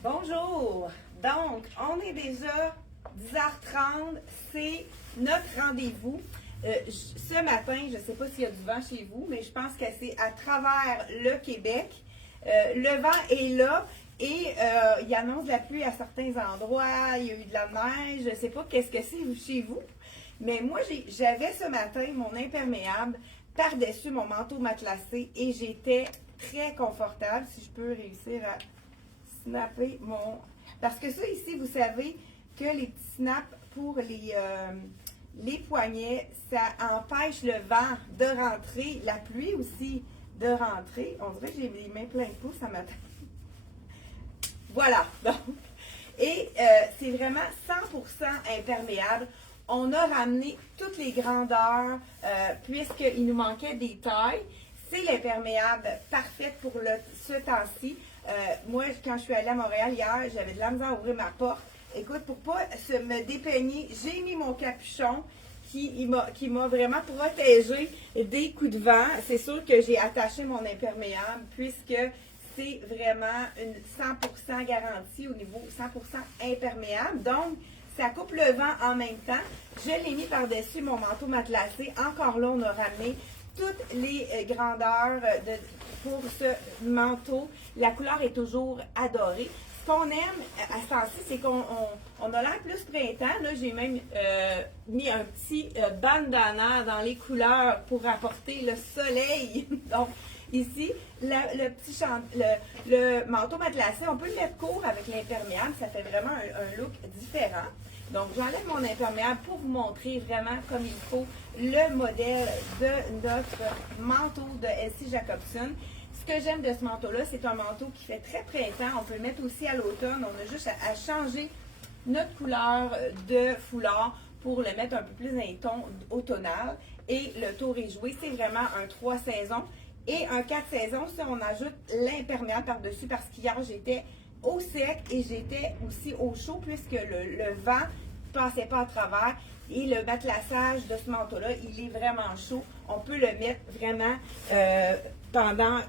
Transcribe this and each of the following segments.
Bonjour! Donc, on est déjà 10h30, c'est notre rendez-vous. Ce matin, je ne sais pas s'il y a du vent chez vous, mais je pense que c'est à travers le Québec. Le vent est là et il annonce de la pluie à certains endroits, il y a eu de la neige, je ne sais pas qu'est-ce que c'est chez vous. Mais moi, j'avais ce matin mon imperméable par-dessus mon manteau matelassé et j'étais très confortable, si je peux réussir à snapper mon... Parce que ça ici, vous savez que les petits snaps pour les poignets, ça empêche le vent de rentrer, la pluie aussi de rentrer. On dirait que j'ai les mains pleines de pouces à matin. Voilà, donc. Et c'est vraiment 100% imperméable. On a ramené toutes les grandeurs puisqu'il nous manquait des tailles. C'est l'imperméable parfait pour ce temps-ci. Moi, quand je suis allée à Montréal hier, j'avais de la misère à ouvrir ma porte. Écoute, pour pas me dépeigner, j'ai mis mon capuchon qui m'a vraiment protégé des coups de vent. C'est sûr que j'ai attaché mon imperméable puisque c'est vraiment une 100% garantie au niveau 100% imperméable. Donc, ça coupe le vent en même temps. Je l'ai mis par-dessus mon manteau matelassé. Encore là, on a ramené toutes les grandeurs pour ce manteau. La couleur est toujours adorée. Ce qu'on aime à ce temps-ci, c'est qu'on a l'air plus printemps. Là, j'ai même mis un petit bandana dans les couleurs pour apporter le soleil. Donc, ici, le manteau matelassé, on peut le mettre court avec l'imperméable. Ça fait vraiment un look différent. Donc, j'enlève mon imperméable pour vous montrer vraiment comme il faut le modèle de notre manteau de LC Jacobson. Ce que j'aime de ce manteau-là, c'est un manteau qui fait très printemps. On peut le mettre aussi à l'automne. On a juste à changer notre couleur de foulard pour le mettre un peu plus dans les tons automnal. Et le tour est joué. C'est vraiment un 3 saisons. Et un 4 saisons, si on ajoute l'imperméable par-dessus, parce qu'hier, j'étais au sec et j'étais aussi au chaud puisque le vent ne passait pas à travers. Et le matelassage de ce manteau-là, il est vraiment chaud. On peut le mettre vraiment pendant...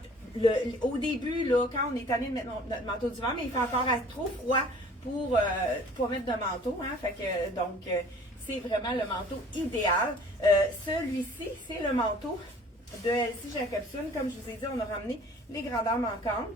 au début, là, quand on est allé mettre notre manteau d'hiver, mais il fait encore trop froid pour pas mettre de manteau. Hein, fait que, donc, c'est vraiment le manteau idéal. Celui-ci, c'est le manteau de LC Jacobson. Comme je vous ai dit, on a ramené les grandeurs manquantes.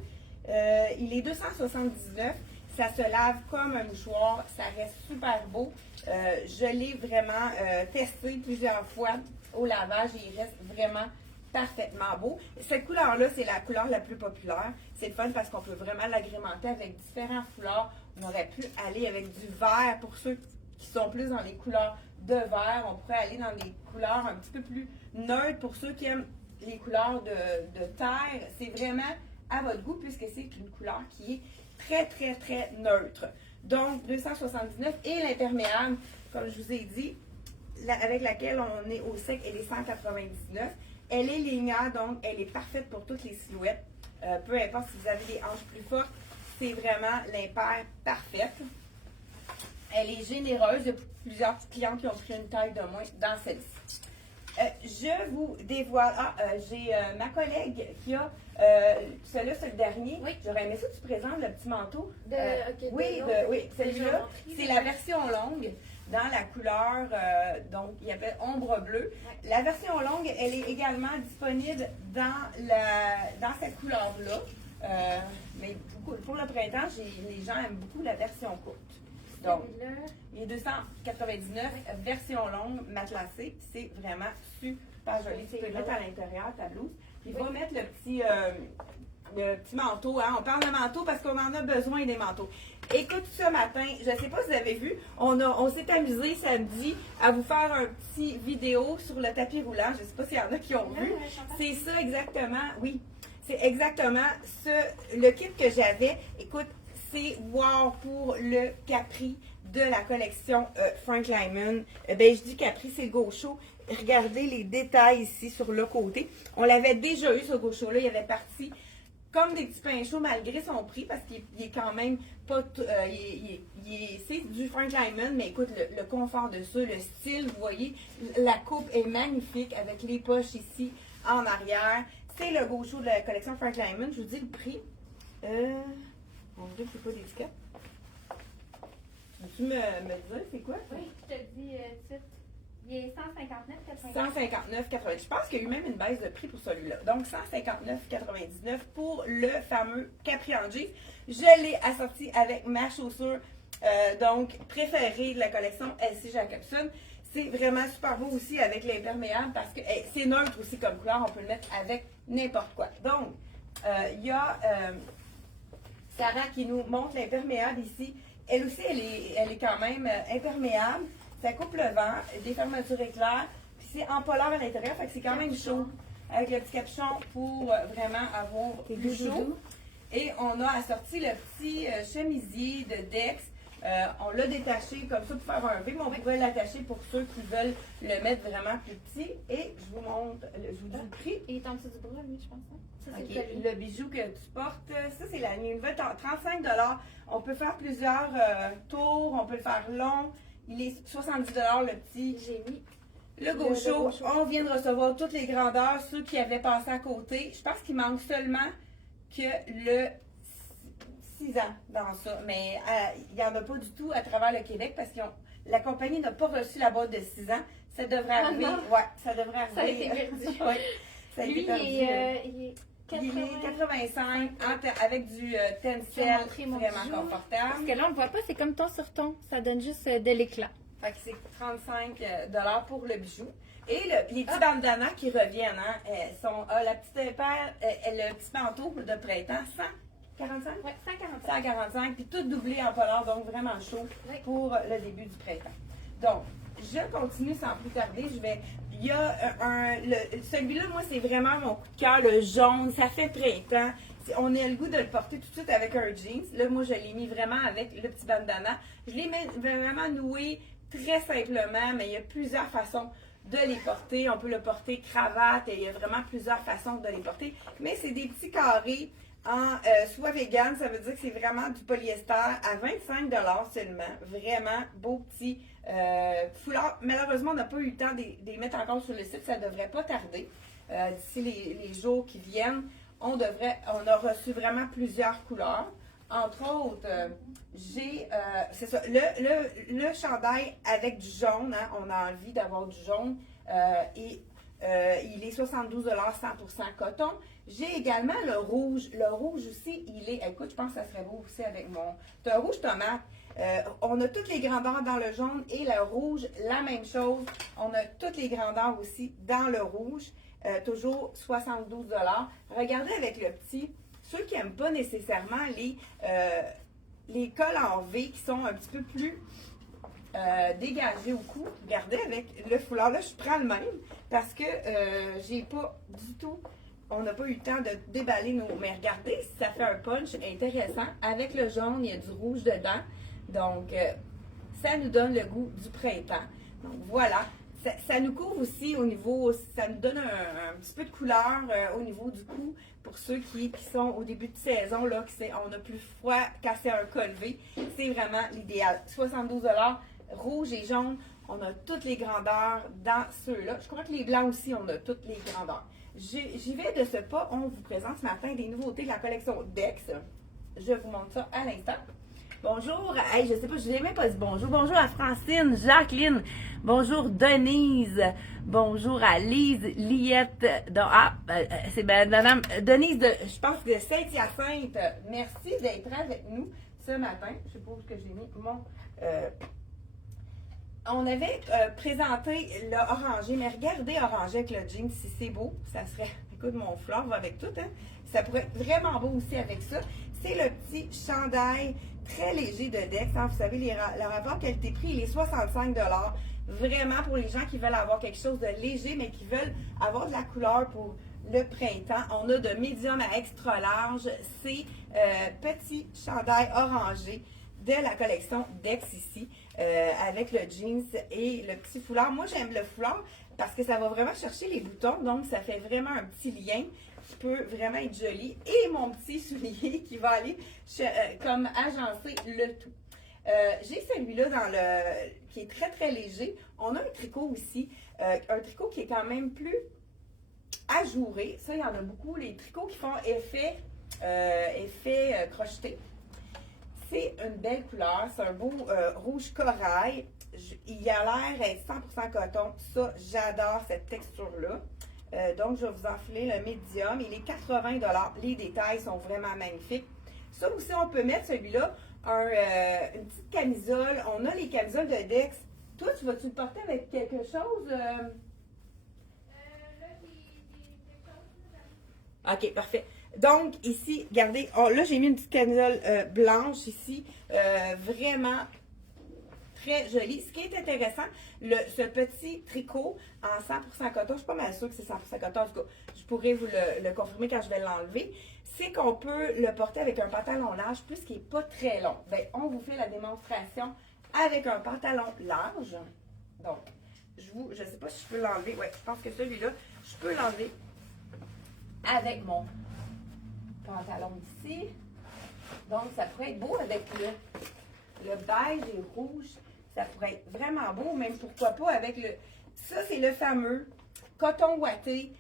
Il est 279. Ça se lave comme un mouchoir. Ça reste super beau. Je l'ai vraiment testé plusieurs fois au lavage et il reste vraiment parfaitement beau. Cette couleur-là, c'est la couleur la plus populaire. C'est le fun parce qu'on peut vraiment l'agrémenter avec différents foulards. On aurait pu aller avec du vert pour ceux qui sont plus dans les couleurs de vert. On pourrait aller dans des couleurs un petit peu plus neutres pour ceux qui aiment les couleurs de terre. C'est vraiment à votre goût puisque c'est une couleur qui est très, très, très neutre. Donc, 279 et l'imperméable, comme je vous ai dit, avec laquelle on est au sec, elle est 199. Elle est linéaire, donc elle est parfaite pour toutes les silhouettes. Peu importe si vous avez des hanches plus fortes, c'est vraiment l'impair parfaite. Elle est généreuse. Il y a plusieurs clients qui ont pris une taille de moins dans celle-ci. Je vous dévoile. J'ai ma collègue qui a celui-là, c'est le dernier. Oui. J'aurais aimé ça que tu présentes le petit manteau. Oui, celui-là. C'est la version longue dans la couleur, donc il appelle ombre bleue. Ouais. La version longue, elle est également disponible dans cette couleur-là. Mais pour le printemps, les gens aiment beaucoup la version courte. Donc, il est 299, version longue, matelassée. C'est vraiment super joli. Tu peux le mettre à l'intérieur, ta blouse. Il va mettre le petit manteau. Hein? On parle de manteau parce qu'on en a besoin des manteaux. Écoute, ce matin, je ne sais pas si vous avez vu, on s'est amusé samedi à vous faire un petit vidéo sur le tapis roulant. Je ne sais pas s'il y en a qui ont vu. C'est ça exactement, oui. C'est exactement le kit que j'avais. Écoute, c'est wow pour le Capri de la collection Frank Lyman. Ben, je dis Capri, c'est le gaucho. Regardez les détails ici sur le côté. On l'avait déjà eu, ce gaucho-là. Il avait parti comme des petits pains chauds malgré son prix parce qu'il est quand même pas... c'est du Frank Lyman, mais écoute, le confort de ça, le style, vous voyez, la coupe est magnifique avec les poches ici en arrière. C'est le gaucho de la collection Frank Lyman. Je vous dis le prix. Mon Dieu, c'est pas d'étiquette. Peux-tu me dire c'est quoi? Oui, je te dis tout de suite. Il est 159,99. 159,99. Je pense qu'il y a eu même une baisse de prix pour celui-là. Donc, 159,99 pour le fameux Capri en jeans. Je l'ai assorti avec ma chaussure, donc préférée de la collection LC Jacobson. C'est vraiment super beau aussi avec l'imperméable parce que c'est neutre aussi comme couleur. On peut le mettre avec n'importe quoi. Donc, il y a Sarah qui nous montre l'imperméable ici. Elle aussi, elle est quand même imperméable. Ça coupe le vent, des fermetures éclairs, puis c'est en polaire à l'intérieur, fait que c'est quand même chaud. Avec le petit capuchon pour vraiment avoir plus chaud. Et on a assorti le petit chemisier de Dex. On l'a détaché comme ça pour faire un V, mais on pourrait l'attacher pour ceux qui veulent le mettre vraiment plus petit. Et je vous montre, je vous dis le prix. Il est en dessous du bras, lui, je pense. Ça, c'est Okay. Le bijou que tu portes, ça c'est la nouvelle 35 $. On peut faire plusieurs tours, on peut le faire long. Il est 70 $ le petit. J'ai mis le gaucho. On vient de recevoir toutes les grandeurs, ceux qui avaient passé à côté. Je pense qu'il manque seulement que le 6 ans dans ça. Mais il n'y en a pas du tout à travers le Québec parce que la compagnie n'a pas reçu la boîte de 6 ans. Ça devrait arriver. Ouais, ça devrait arriver. Ça a été perdu. Oui, ça a Lui, été perdu. il est 80... Il est 85 avec du tencel vraiment confortable. Parce que là, on le voit pas, c'est comme ton sur ton. Ça donne juste de l'éclat. Fait que c'est 35 $ pour le bijou. Et les petits bandanas qui reviennent, hein, sont la petite paire, le petit manteau de printemps, 145? Oui, 145. 145, puis tout doublé en polar, donc vraiment chaud pour le début du printemps. Donc, je continue sans plus tarder. Il y a celui-là, moi, c'est vraiment mon coup de cœur, le jaune. Ça fait printemps. On a le goût de le porter tout de suite avec un jeans. Là, moi, je l'ai mis vraiment avec le petit bandana. Je l'ai vraiment noué très simplement, mais il y a plusieurs façons de les porter. On peut le porter cravate et il y a vraiment plusieurs façons de les porter. Mais c'est des petits carrés en soie vegan. Ça veut dire que c'est vraiment du polyester à 25 $ seulement. Vraiment beau petit foulard. Malheureusement, on n'a pas eu le temps de les mettre encore sur le site. Ça ne devrait pas tarder. D'ici les jours qui viennent, on a reçu vraiment plusieurs couleurs. Entre autres, c'est ça, le chandail avec du jaune, hein, on a envie d'avoir du jaune, il est 72 $, 100% coton. J'ai également le rouge. Le rouge aussi, écoute, je pense que ça serait beau aussi avec c'est un rouge tomate. On a toutes les grandeurs dans le jaune et le rouge, la même chose. On a toutes les grandeurs aussi dans le rouge, toujours 72 $. Regardez avec le petit. Ceux qui n'aiment pas nécessairement les cols en V qui sont un petit peu plus dégagés au cou, regardez avec le foulard. Là, je prends le même parce que j'ai pas du tout, on n'a pas eu le temps de déballer nos. Mais regardez, ça fait un punch intéressant. Avec le jaune, il y a du rouge dedans. Donc, ça nous donne le goût du printemps. Donc, voilà. Ça nous couvre aussi au niveau, ça nous donne un petit peu de couleur au niveau du cou pour ceux qui sont au début de saison, là, on a plus froid quand c'est un col V. C'est vraiment l'idéal. 72 $, rouge et jaune, on a toutes les grandeurs dans ceux-là. Je crois que les blancs aussi, on a toutes les grandeurs. J'y vais de ce pas, on vous présente ce matin des nouveautés de la collection Dex. Je vous montre ça à l'instant. Bonjour, je sais pas, je ne l'ai même pas dit bonjour. Bonjour à Francine, Jacqueline, bonjour Denise, bonjour à Lise, Liette, c'est madame Denise je pense de Saint-Hyacinthe. Merci d'être avec nous ce matin. Je sais pas où que j'ai mis on avait présenté le orangé, mais regardez orangé avec le jean, si c'est beau, ça serait, écoute, mon fleur va avec tout, hein. Ça pourrait être vraiment beau aussi avec ça. C'est le petit chandail très léger de Dex. Hein. Vous savez, le rapport qualité-prix, il est 65 $. Vraiment pour les gens qui veulent avoir quelque chose de léger, mais qui veulent avoir de la couleur pour le printemps. On a de médium à extra large. C'est petit chandail orangé de la collection Dex ici, avec le jeans et le petit foulard. Moi, j'aime le foulard parce que ça va vraiment chercher les boutons. Donc, ça fait vraiment un petit lien qui peut vraiment être joli. Et mon petit soulier qui va aller comme agencer le tout. J'ai celui-là qui est très, très léger. On a un tricot aussi. Un tricot qui est quand même plus ajouré. Ça, il y en a beaucoup. Les tricots qui font effet crocheté. C'est une belle couleur, c'est un beau rouge corail. Il a l'air d'être 100% coton. Ça, j'adore cette texture-là. Donc, je vais vous enfiler le médium. Il est 80 $. Les détails sont vraiment magnifiques. Ça aussi, on peut mettre celui-là, une petite camisole. On a les camisoles de Dex. Toi, tu vas-tu le porter avec quelque chose? Là, j'ai quelque chose. OK, parfait. Donc, ici, regardez, là, j'ai mis une petite camisole blanche ici. Vraiment très jolie. Ce qui est intéressant, ce petit tricot en 100% coton, je suis pas mal sûre que c'est 100% coton, en tout cas, je pourrais vous le confirmer quand je vais l'enlever, c'est qu'on peut le porter avec un pantalon large, puisqu'il n'est pas très long. Bien, on vous fait la démonstration avec un pantalon large. Donc, je ne sais pas si je peux l'enlever. Oui, je pense que celui-là, je peux l'enlever avec mon pantalon ici. Donc, ça pourrait être beau avec le beige et rouge. Ça pourrait être vraiment beau, même pourquoi pas avec le... Ça, c'est le fameux coton ouaté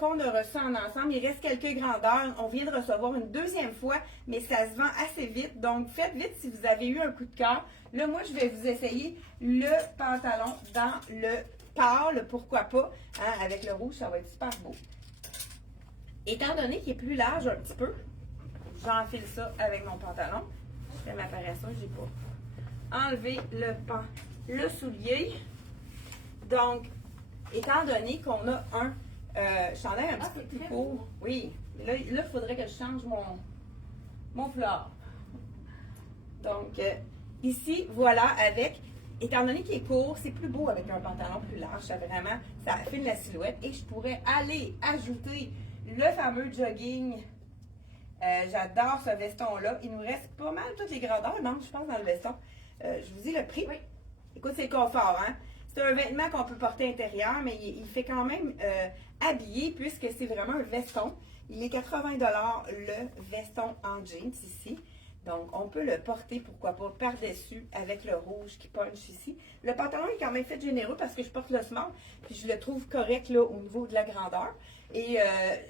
qu'on a reçu en ensemble. Il reste quelques grandeurs. On vient de recevoir une deuxième fois, mais ça se vend assez vite. Donc, faites vite si vous avez eu un coup de cœur. Là, moi, je vais vous essayer le pantalon dans le pâle, pourquoi pas. Hein, avec le rouge, ça va être super beau. Étant donné qu'il est plus large un petit peu, j'enfile ça avec mon pantalon. Je fais ma paresseuse, j'ai pas enlevé le soulier. Donc, étant donné qu'on a un chandail un petit peu plus court, oui, là, il faudrait que je change mon foulard. Donc, ici, voilà, étant donné qu'il est court, c'est plus beau avec un pantalon plus large. Ça affine la silhouette. Et je pourrais aller ajouter le fameux jogging. J'adore ce veston-là. Il nous reste pas mal toutes les grandeurs, non, je pense, dans le veston. Je vous dis le prix. Oui. Écoute, c'est le confort, hein? C'est un vêtement qu'on peut porter intérieur, mais il fait quand même habillé puisque c'est vraiment un veston. Il est 80 $ le veston en jeans ici. Donc, on peut le porter, pourquoi pas, par-dessus avec le rouge qui punch ici. Le pantalon est quand même fait généreux parce que je porte le small, puis je le trouve correct là au niveau de la grandeur. Et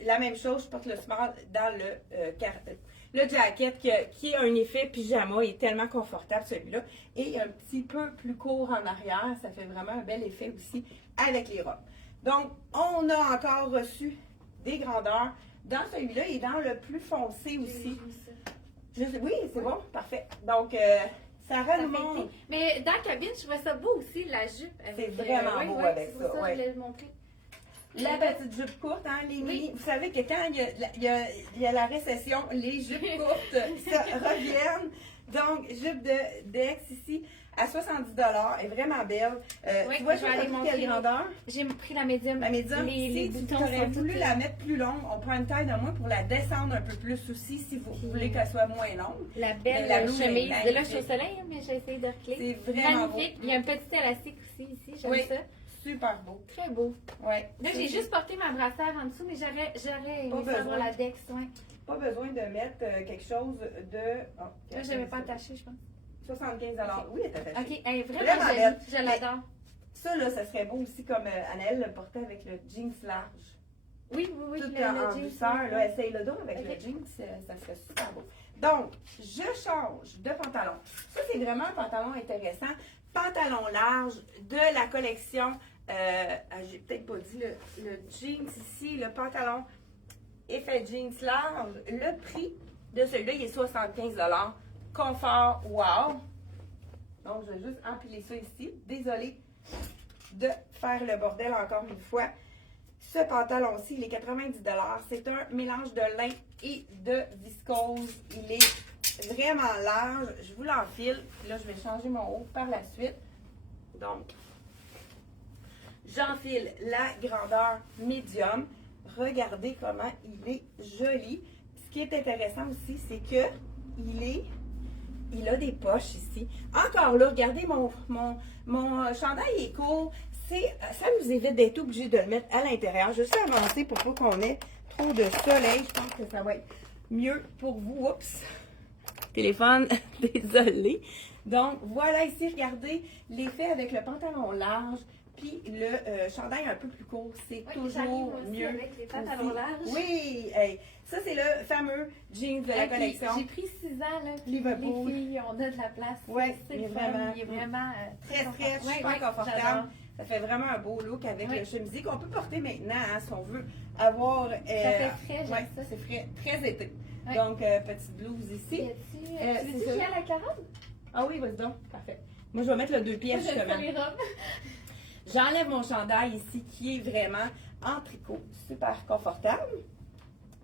la même chose, je porte le small dans le jacket qui est un effet pyjama. Il est tellement confortable celui-là. Et un petit peu plus court en arrière, ça fait vraiment un bel effet aussi avec les robes. Donc, on a encore reçu des grandeurs dans celui-là et dans le plus foncé aussi. Oui, c'est bon, parfait. Donc, Sarah nous montre. Mais dans la cabine, je trouvais ça beau aussi, la jupe. C'est vraiment beau avec ça. Je voulais le montrer. La petite jupe courte, hein, les mini. Vous savez que quand il y a la récession, les jupes courtes reviennent. Donc, jupe de Dex ici à 70 $. Est vraiment belle. Tu vois, je vais aller montrer quelle grandeur. J'ai pris la médium. La médium, les si tu boutons aurais sont voulu la mettre plus longue, on prend une taille de moins pour la descendre un peu plus aussi, si vous voulez qu'elle soit moins longue. La belle chemise. De là, je suis au soleil, mais j'ai essayé de recler. C'est vraiment magnifique. beau. Il y a un petit élastique aussi ici. J'aime ça. Super beau. Très beau. Ouais. Là, j'ai juste porté ma brassière en dessous, mais j'aurais aimé savoir la Dex. Ouais. Pas besoin de mettre quelque chose de... Oh, là, je n'avais pas attaché, je pense. 75 $. Oui, elle est attachée. OK, elle est vraiment jolie. Je l'adore. Ça, là, ça serait beau aussi comme Annelle le portait avec le jeans large. Oui. Tout en douceur, là, essaye-le donc avec le jeans, ça serait super beau. Donc, je change de pantalon. Ça, c'est vraiment un pantalon intéressant. Pantalon large de la collection, j'ai peut-être pas dit le jeans ici, le pantalon effet jeans large. Le prix de celui-là, il est 75 $. Confort, wow! Donc, je vais juste empiler ça ici. Désolée de faire le bordel encore une fois. Ce pantalon-ci, il est 90 $. C'est un mélange de lin et de viscose. Il est vraiment large. Je vous l'enfile. Là, je vais changer mon haut par la suite. Donc, j'enfile la grandeur médium. Regardez comment il est joli. Ce qui est intéressant aussi, c'est que il a des poches ici. Encore là, regardez, mon chandail est court. Ça nous évite d'être obligé de le mettre à l'intérieur. Je suis avancée pour pas qu'on ait trop de soleil. Je pense que ça va être mieux pour vous. Oups! Téléphone, désolé. Donc, voilà ici, regardez l'effet avec le pantalon large. Puis le chandail un peu plus court, c'est toujours mieux. Avec les pantalons larges. Oui, hey, ça c'est le fameux jeans de la collection. J'ai pris 6 ans, là, puis Liverpool. les filles, on a de la place. Oui, c'est le fun. Il est vraiment très stretch, super confortable. J'adore. Ça fait vraiment un beau look avec le chemisier qu'on peut porter maintenant, hein, si on veut avoir... ça fait frais, j'aime ça. C'est frais, très été. Ouais. Donc, petite blouse ici. Tu veux-tu que j'y aille avec la robe? Ah oui, vas-y donc. Parfait. Moi, je vais mettre le 2 pièces, Moi, justement. les robes. J'enlève mon chandail ici, qui est vraiment en tricot, super confortable.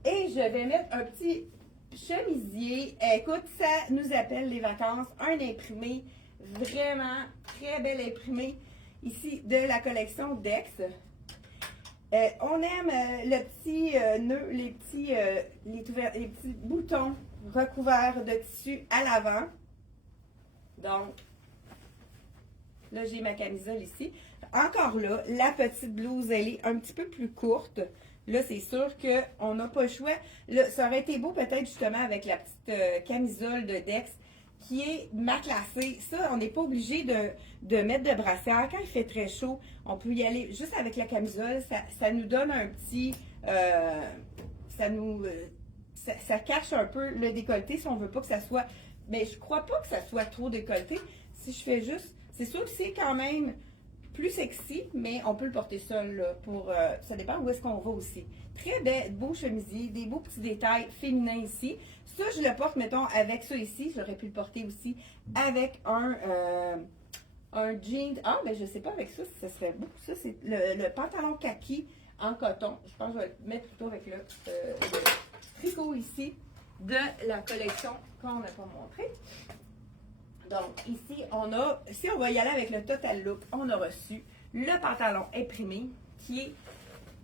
Et je vais mettre un petit chemisier. Écoute, ça nous appelle les vacances. Un imprimé, vraiment très bel imprimé, ici, de la collection Dex. On aime le petit nœud, les petits boutons recouverts de tissu à l'avant. Donc, là, j'ai ma camisole ici. Encore là, la petite blouse, elle est un petit peu plus courte. Là, c'est sûr qu'on n'a pas le choix. Là, ça aurait été beau peut-être justement avec la petite camisole de Dex qui est matelassée. Ça, on n'est pas obligé de mettre de brassière. Quand il fait très chaud, on peut y aller juste avec la camisole. Ça nous donne un petit... ça cache un peu le décolleté si on veut pas que ça soit... Mais je crois pas que ça soit trop décolleté. Si je fais juste... C'est sûr que c'est quand même plus sexy, mais on peut le porter seul là, pour... ça dépend où est-ce qu'on va aussi. Très beau chemisier, des beaux petits détails féminins ici. Ça, je le porte, mettons, avec ça ici. J'aurais pu le porter aussi avec un jean. Ah, mais je sais pas avec ça si ça serait beau. Ça, c'est le pantalon kaki en coton. Je pense que je vais le mettre plutôt avec le tricot ici de la collection qu'on n'a pas montré. Donc, ici, si on va y aller avec le Total Look, on a reçu le pantalon imprimé qui est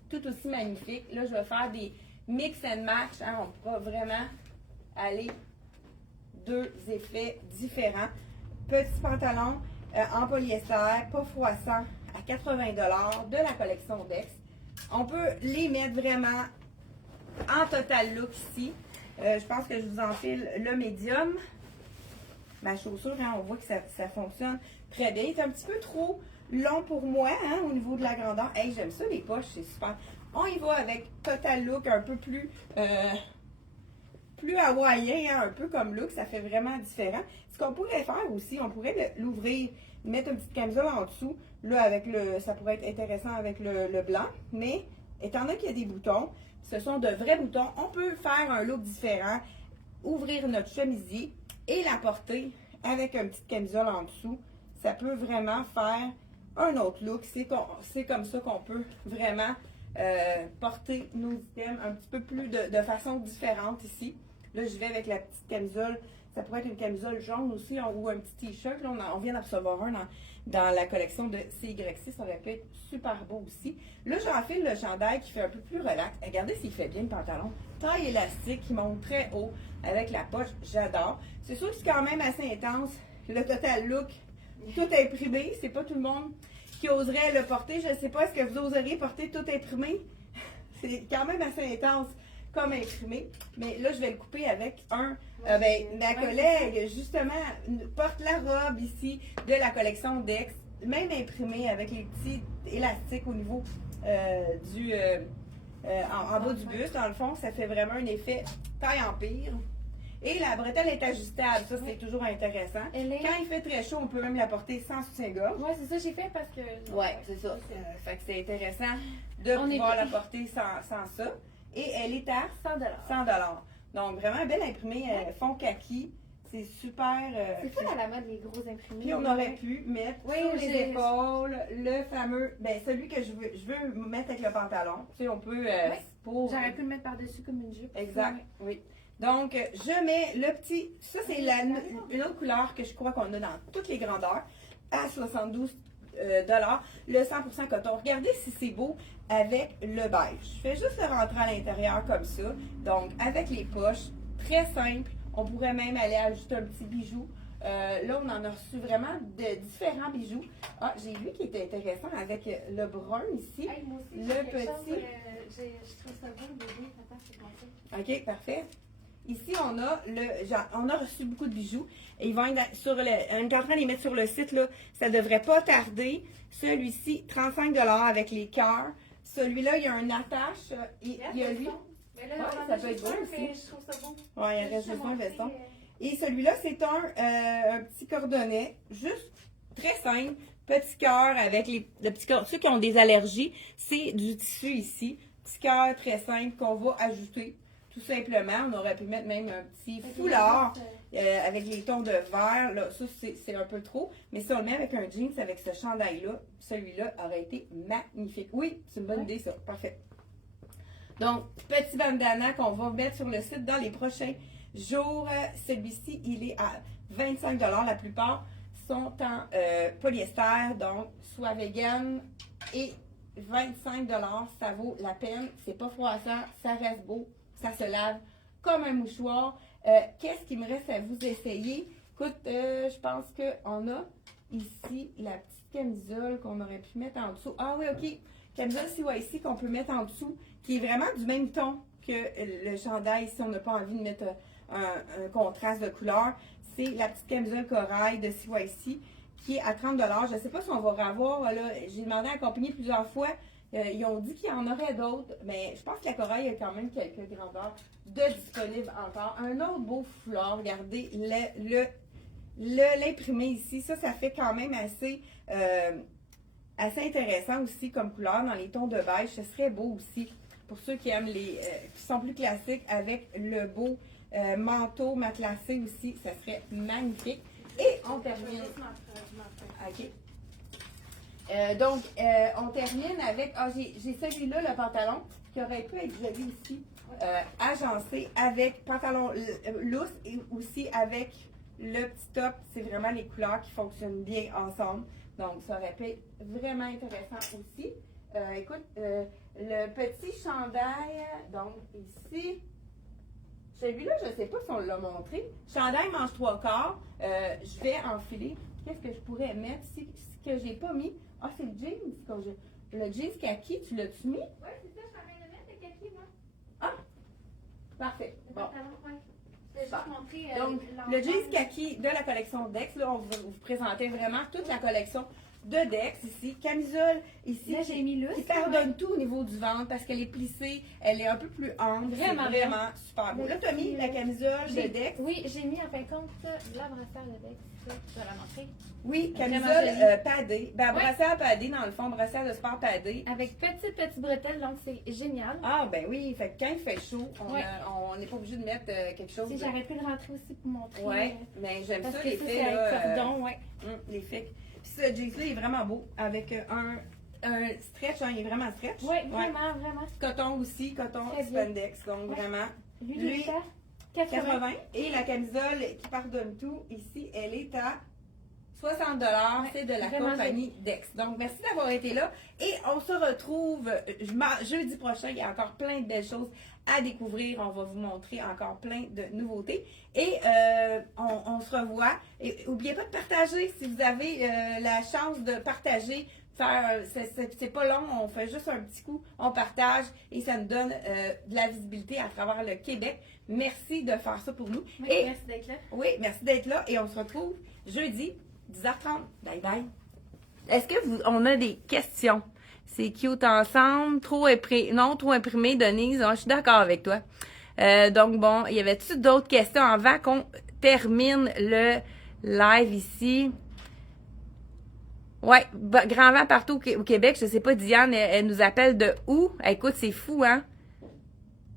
tout aussi magnifique. Là, je vais faire des mix and match. Hein, on pourra vraiment aller deux effets différents. Petit pantalon en polyester, pas froissant, à 80 $ de la collection Dex. On peut les mettre vraiment en Total Look ici. Je pense que je vous enfile le médium. Ma chaussure, hein, on voit que ça fonctionne très bien. C'est un petit peu trop long pour moi hein, au niveau de la grandeur. Hey, j'aime ça, les poches, c'est super. On y va avec Total Look un peu plus hawaïen, hein, un peu comme look. Ça fait vraiment différent. Ce qu'on pourrait faire aussi, on pourrait l'ouvrir, mettre une petite camisole en dessous. Là, ça pourrait être intéressant avec le blanc. Mais étant donné qu'il y a des boutons, ce sont de vrais boutons, on peut faire un look différent. Ouvrir notre chemisier et la porter avec une petite camisole en dessous. Ça peut vraiment faire un autre look. C'est comme ça qu'on peut vraiment porter nos items un petit peu plus de façon différente ici. Là, je vais avec la petite camisole. Ça pourrait être une camisole jaune aussi ou un petit t-shirt. Là, on vient d'en recevoir un dans la collection de CY6. Ça aurait pu être super beau aussi. Là, j'enfile le chandail qui fait un peu plus relax. Regardez s'il fait bien le pantalon. Taille élastique qui monte très haut avec la poche. J'adore. C'est sûr que c'est quand même assez intense. Le Total Look, tout imprimé. C'est pas tout le monde qui oserait le porter. Je ne sais pas, est-ce que vous oseriez porter tout imprimé? C'est quand même assez intense comme imprimé. Mais là, je vais le couper avec ma collègue, justement, porte la robe ici de la collection Dex, même imprimée avec les petits élastiques au niveau en bas du buste. Dans le fond, ça fait vraiment un effet taille empire. Et la bretelle est ajustable, ça c'est toujours intéressant. Quand il fait très chaud, on peut même la porter sans soutien-gorge. Oui, c'est ça j'ai fait parce que... Oui, c'est ça. Fait que c'est intéressant de pouvoir la porter sans ça. Et elle est à 100 $. Donc vraiment belle imprimée, fond kaki. C'est super... c'est fou à la mode, les gros imprimés. Puis on aurait pu mettre sur les épaules le fameux... celui que je veux mettre avec le pantalon. Tu sais, on peut... J'aurais pu le mettre par-dessus comme une jupe. Exact, oui. Donc, je mets le petit... Ça, c'est une autre couleur que je crois qu'on a dans toutes les grandeurs, à 72 $. Le 100% coton. Regardez si c'est beau avec le beige. Je fais juste le rentrer à l'intérieur comme ça. Donc, avec les poches, très simple. On pourrait même aller ajouter un petit bijou. Là, on en a reçu vraiment de différents bijoux. Ah, j'ai vu qui était intéressant avec le brun ici. Hey, moi aussi, le petit... je trouve ça beau, bébé. Attends, je vais te montrer. OK, parfait. Ici, on a reçu beaucoup de bijoux. Et ils vont être sur on est en train de les mettre sur le site, là. Ça ne devrait pas tarder. Celui-ci, 35 $ avec les cœurs. Celui-là, il y a un attache. Il y a lui. Mais là, Ouais, ça peut être beau aussi. je trouve ça beau. Oui, il reste juste un veston. Et celui-là, c'est un petit cordonnet, juste très simple. Petit cœur avec le petit cœur. Ceux qui ont des allergies, c'est du tissu ici. Petit cœur très simple qu'on va ajouter tout simplement. On aurait pu mettre même un petit foulard avec les tons de vert. Là, ça, c'est un peu trop. Mais si on le met avec un jeans, avec ce chandail-là, celui-là aurait été magnifique. Oui, c'est une bonne idée, ça. Parfait. Donc, petit bandana qu'on va mettre sur le site dans les prochains jours. Celui-ci, il est à 25 $. La plupart sont en polyester, donc soit vegan. Et 25 $, ça vaut la peine. C'est pas froissant, ça reste beau, ça se lave comme un mouchoir. Qu'est-ce qu'il me reste à vous essayer? Écoute, je pense qu'on a ici la petite camisole qu'on aurait pu mettre en dessous. Ah oui, ok. Camisole CYC qu'on peut mettre en dessous, qui est vraiment du même ton que le chandail si on n'a pas envie de mettre un contraste de couleur. C'est la petite camisole corail de CYC qui est à 30 $. Je ne sais pas si on va revoir. J'ai demandé à la compagnie plusieurs fois. Ils ont dit qu'il y en aurait d'autres, mais je pense que la corail a quand même quelques grandeurs de disponibles encore. Un autre beau foulard, regardez l'imprimé ici. Ça fait quand même assez intéressant aussi comme couleur dans les tons de beige. Ce serait beau aussi pour ceux qui aiment qui sont plus classiques avec le beau manteau matelassé aussi. Ça serait magnifique. Et on termine. OK. Donc, on termine avec. J'ai celui-là, le pantalon, qui aurait pu être joli ici, agencé avec pantalon lousse et aussi avec le petit top. C'est vraiment les couleurs qui fonctionnent bien ensemble. Donc, ça aurait pu être vraiment intéressant aussi. Écoute, le petit chandail, donc ici. Celui-là, je ne sais pas si on l'a montré. Chandail manche 3/4. Je vais enfiler. Qu'est-ce que je pourrais mettre ici que je n'ai pas mis? Ah, c'est le jeans. Le jeans kaki, tu l'as-tu mis? Oui, c'est ça, je suis en train de mettre le kaki, moi. Ah! Parfait. Bon. Donc, le jeans kaki de la collection Dex, là, on va vous présenter vraiment toute la collection de Dex ici. Camisole ici. Là, j'ai mis lousse. Qui pardonne tout au niveau du ventre parce qu'elle est plissée, elle est un peu plus ample. Vraiment super beau. Là, tu as mis la camisole de Dex. Oui, j'ai mis en fin de compte la brassière de Dex. Je vais la montrer. Oui, camisole padée. Ben, brassière padée, dans le fond, brassière de sport padée. Avec petite bretelle, donc c'est génial. Ah, ben oui, fait que quand il fait chaud, on n'est pas obligé de mettre quelque chose. Si j'aurais pu le rentrer aussi pour montrer. Oui, mais j'aime ça, les faits. Cordon, ouais. Les faits. Puis ce jeans-là, il est vraiment beau, avec un stretch, hein, il est vraiment stretch. Oui, vraiment, vraiment. Coton aussi, coton spandex, donc vraiment. Lui, 80. Et la camisole qui pardonne tout, ici, elle est à 60 $. C'est de la compagnie Dex. Donc, merci d'avoir été là. Et on se retrouve jeudi prochain. Il y a encore plein de belles choses à découvrir. On va vous montrer encore plein de nouveautés. Et on se revoit. Et n'oubliez pas de partager si vous avez la chance de partager. C'est pas long, on fait juste un petit coup, on partage et ça nous donne de la visibilité à travers le Québec. Merci de faire ça pour nous. Oui, merci d'être là. Oui, merci d'être là et on se retrouve jeudi 10h30. Bye bye. Est-ce que on a des questions? C'est cute ensemble, trop imprimé, Denise. Je suis d'accord avec toi. Donc bon, il y avait-tu d'autres questions avant qu'on termine le live ici? Ouais, grand vent partout au Québec. Je sais pas, Diane, elle nous appelle de où? Écoute, c'est fou, hein?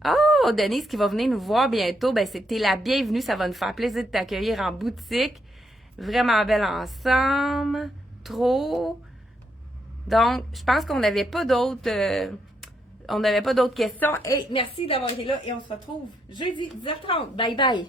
Oh, Denise qui va venir nous voir bientôt. Ben, c'était la bienvenue. Ça va nous faire plaisir de t'accueillir en boutique. Vraiment belle ensemble. Trop. Donc, je pense qu'on n'avait pas d'autres... questions. Et merci d'avoir été là et on se retrouve jeudi 10h30. Bye bye.